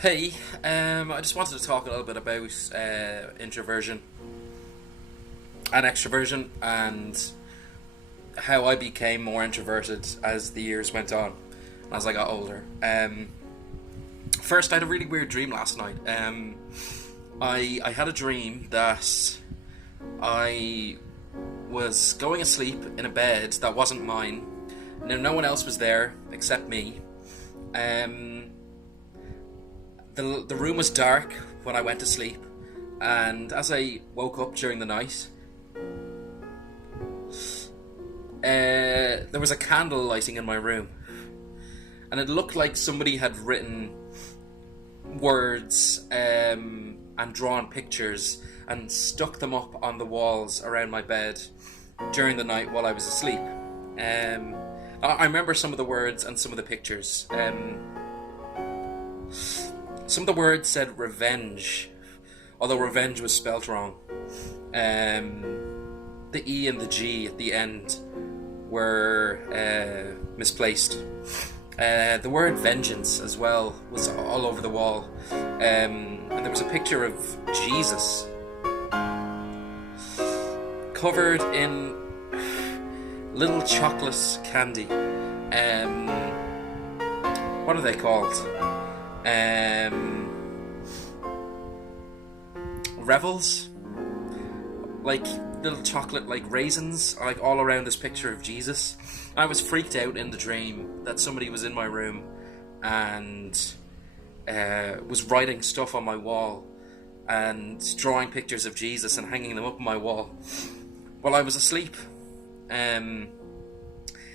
Hey, I just wanted to talk a little bit about introversion and extroversion and how I became more introverted as the years went on, as I got older. First, I had a really weird dream last night. I had a dream that I was going asleep in a bed that wasn't mine. No one else was there except me. The room was dark when I went to sleep, and as I woke up during the night, there was a candle lighting in my room, and it looked like somebody had written words and drawn pictures and stuck them up on the walls around my bed during the night while I was asleep. I remember some of the words and some of the pictures. Some of the words said revenge, although revenge was spelt wrong. The E and the G at the end were misplaced. The word vengeance as well was all over the wall. And there was a picture of Jesus covered in little chocolate candy. What are they called? Revels, like little chocolate like raisins, like all around this picture of Jesus. I was freaked out in the dream that somebody was in my room and was writing stuff on my wall and drawing pictures of Jesus and hanging them up on my wall while I was asleep.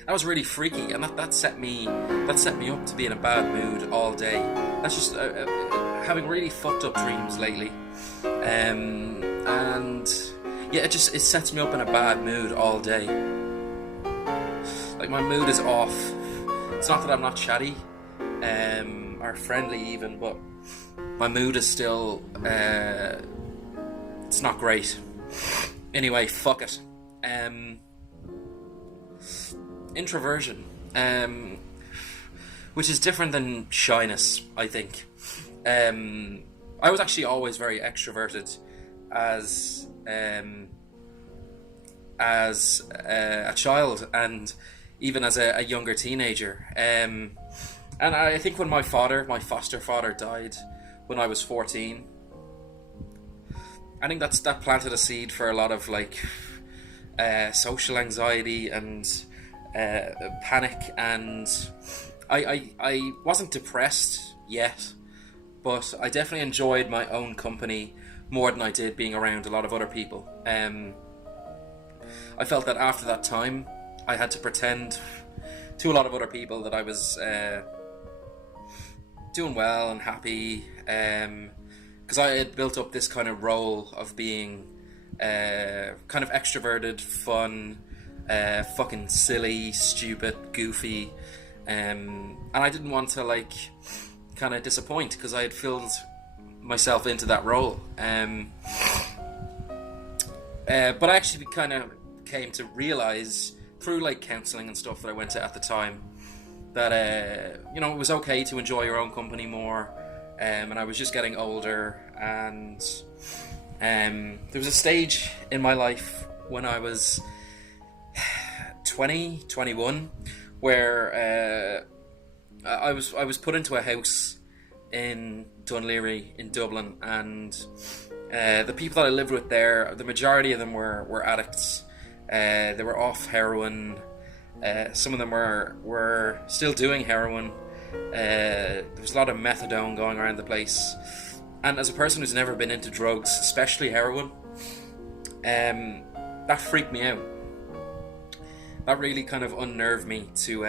That was really freaky, and that set me up to be in a bad mood all day. That's just having really fucked up dreams lately, and yeah, it sets me up in a bad mood all day. Like, my mood is off. It's not that I'm not chatty, or friendly even, but my mood is still it's not great. Anyway, fuck it. Introversion, which is different than shyness, I think. I was actually always very extroverted as a child, and even as a younger teenager. And I think when my foster father died when I was 14, I think that planted a seed for a lot of social anxiety and panic, and I wasn't depressed yet, but I definitely enjoyed my own company more than I did being around a lot of other people. I felt that after that time I had to pretend to a lot of other people that I was doing well and happy, because I had built up this kind of role of being kind of extroverted, fun, fucking silly, stupid, goofy, and I didn't want to kind of disappoint, because I had filled myself into that role. But I actually kind of came to realize through counseling and stuff that I went to at the time that it was okay to enjoy your own company more, and I was just getting older, and there was a stage in my life when I was 21, where I was put into a house in Dunleary in Dublin, and the people that I lived with there, the majority of them were addicts. They were off heroin. Some of them were still doing heroin. There was a lot of methadone going around the place, and as a person who's never been into drugs, especially heroin, that freaked me out. That really kind of unnerved me to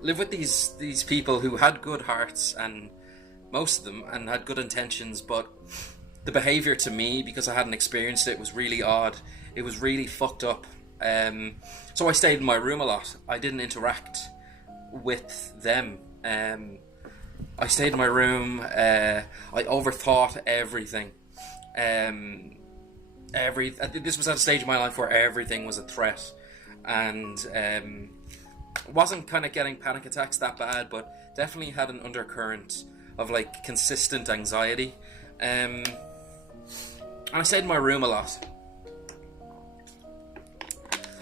live with these people who had good hearts, and most of them, and had good intentions, but the behaviour to me, because I hadn't experienced it, was really odd. It was really fucked up. So I stayed in my room a lot. I didn't interact with them. I stayed in my room. I overthought everything. This was at a stage in my life where everything was a threat, and wasn't kind of getting panic attacks that bad, but definitely had an undercurrent of like consistent anxiety. And I stayed in my room a lot,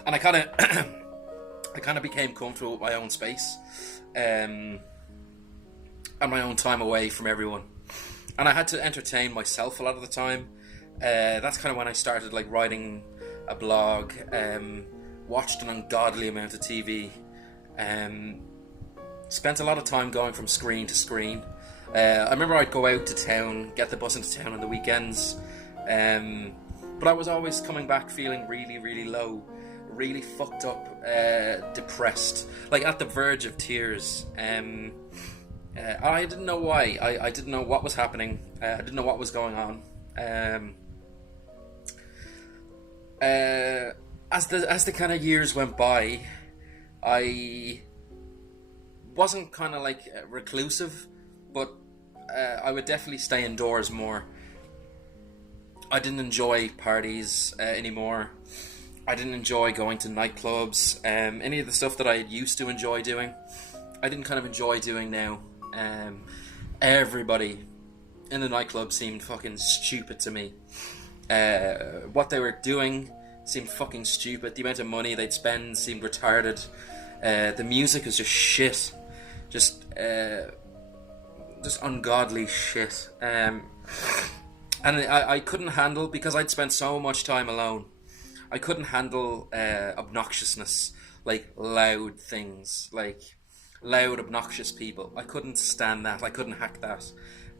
and I kind of I kind of became comfortable with my own space, and my own time away from everyone. And I had to entertain myself a lot of the time. That's kind of when I started like writing a blog, watched an ungodly amount of TV, spent a lot of time going from screen to screen. I remember I'd go out to town, get the bus into town on the weekends, but I was always coming back feeling really, really low, really fucked up, depressed, like at the verge of tears. I didn't know why. I didn't know what was happening. I didn't know what was going on. As the kind of years went by, I wasn't kind of like reclusive, but I would definitely stay indoors more. I didn't enjoy parties anymore. I didn't enjoy going to nightclubs. Any of the stuff that I used to enjoy doing, I didn't kind of enjoy doing now. Everybody in the nightclub seemed fucking stupid to me. What they were doing seemed fucking stupid. The amount of money they'd spend seemed retarded. The music was just shit. Just ungodly shit. And I couldn't handle, because I'd spent so much time alone, I couldn't handle obnoxiousness, like loud things, like loud, obnoxious people. I couldn't stand that. I couldn't hack that.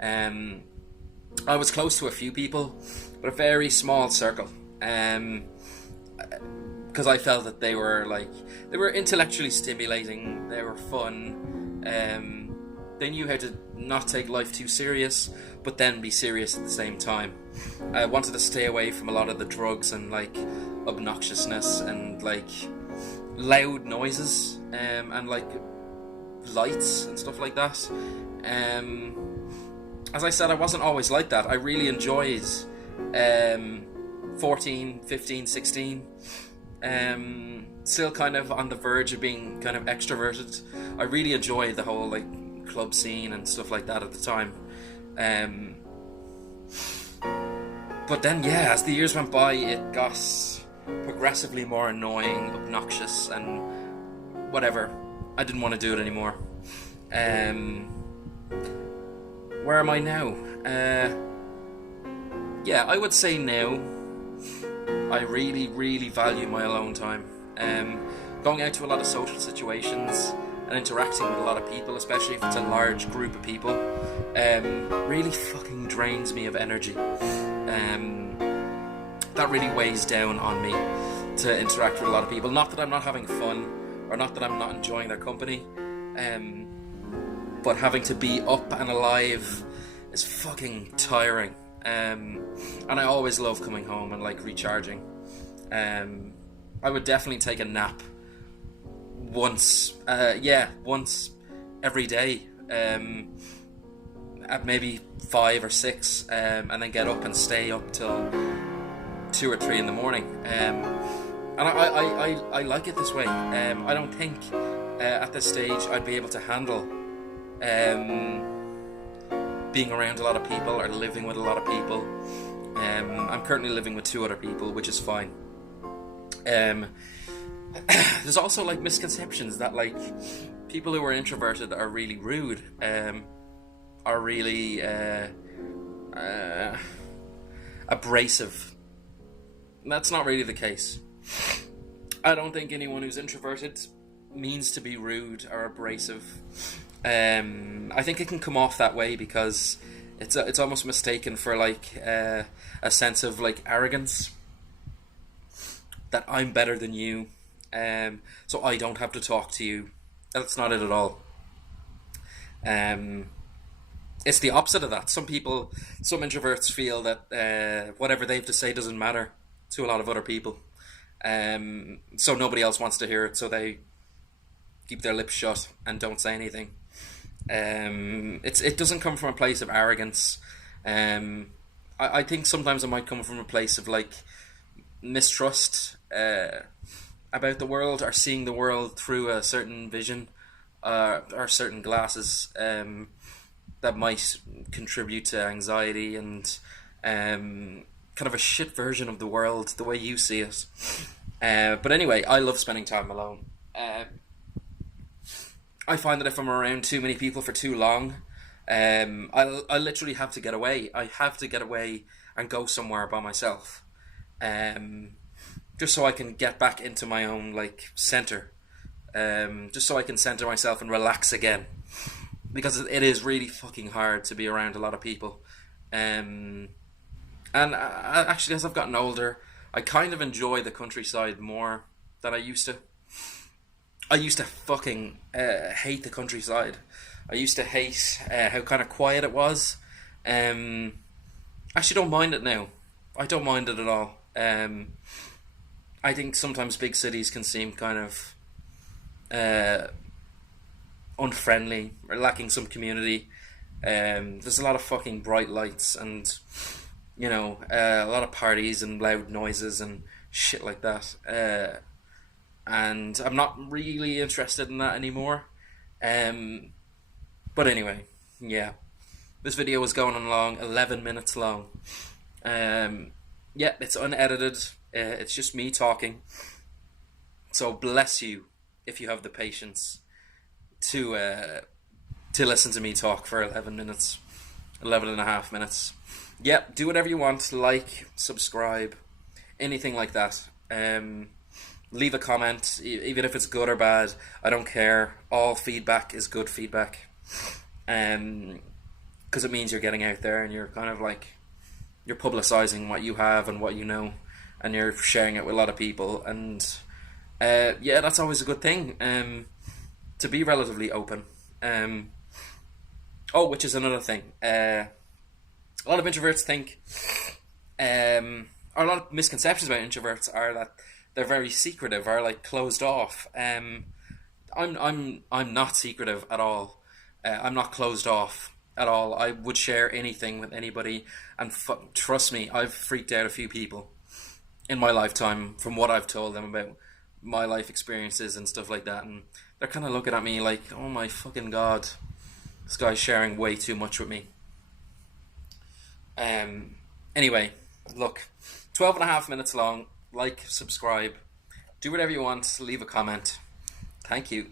I was close to a few people, but a very small circle. Because I felt that they were intellectually stimulating. They were fun. They knew how to not take life too serious, but then be serious at the same time. I wanted to stay away from a lot of the drugs and like obnoxiousness and like loud noises, and like lights and stuff like that. As I said, I wasn't always like that. I really enjoyed 14, 15, 16. Still kind of on the verge of being kind of extroverted. I really enjoyed the whole like club scene and stuff like that at the time. But then, yeah, as the years went by, it got progressively more annoying, obnoxious, and whatever. I didn't want to do it anymore. Where am I now? Yeah, I would say now I really, really value my alone time. Going out to a lot of social situations and interacting with a lot of people, especially if it's a large group of people, really fucking drains me of energy. That really weighs down on me to interact with a lot of people. Not that I'm not having fun, or not that I'm not enjoying their company, but having to be up and alive is fucking tiring. And I always love coming home and like recharging. I would definitely take a nap once every day, at maybe 5 or 6, and then get up and stay up till 2 or 3 in the morning. And I like it this way. I don't think at this stage I'd be able to handle being around a lot of people or living with a lot of people. I'm currently living with 2 other people, which is fine. There's also like misconceptions that like people who are introverted are really rude, are really abrasive. That's not really the case. I don't think anyone who's introverted means to be rude or abrasive. I think it can come off that way because it's almost mistaken for like a sense of like arrogance, that I'm better than you, so I don't have to talk to you. That's not it at all. It's the opposite of that. Some introverts feel that whatever they have to say doesn't matter to a lot of other people, so nobody else wants to hear it, so they keep their lips shut and don't say anything. It doesn't come from a place of arrogance. I think sometimes it might come from a place of like mistrust about the world, or seeing the world through a certain vision, or certain glasses. that might contribute to anxiety and kind of a shit version of the world the way you see it. But anyway, I love spending time alone. I find that if I'm around too many people for too long, I literally have to get away. I have to get away and go somewhere by myself, um, just so I can get back into my own like center, just so I can center myself and relax again. Because it is really fucking hard to be around a lot of people, and actually, as I've gotten older, I kind of enjoy the countryside more than I used to. I used to fucking hate the countryside. I used to hate how kind of quiet it was. Um, Actually, don't mind it now. I don't mind it at all. I think sometimes big cities can seem kind of uh, unfriendly or lacking some community. There's a lot of fucking bright lights and a lot of parties and loud noises and shit like that. And I'm not really interested in that anymore. Um, but anyway, yeah, this video was going on long, 11 minutes long. Yeah, it's unedited. It's just me talking. So bless you if you have the patience to listen to me talk for 11 minutes, 11 and a half minutes. Yeah, do whatever you want, like, subscribe, anything like that. Leave a comment, even if it's good or bad. I don't care. All feedback is good feedback. Because it means you're getting out there and you're kind of like, you're publicizing what you have and what you know, and you're sharing it with a lot of people. And yeah, that's always a good thing. To be relatively open. Which is another thing. A lot of introverts think, or a lot of misconceptions about introverts are that they're very secretive or like closed off. I'm not secretive at all. I'm not closed off at all. I would share anything with anybody, and trust me, I've freaked out a few people in my lifetime from what I've told them about my life experiences and stuff like that, and they're kind of looking at me like, oh my fucking god, this guy's sharing way too much with me. Anyway, look, 12 and a half minutes long. Like, subscribe, do whatever you want, leave a comment. Thank you.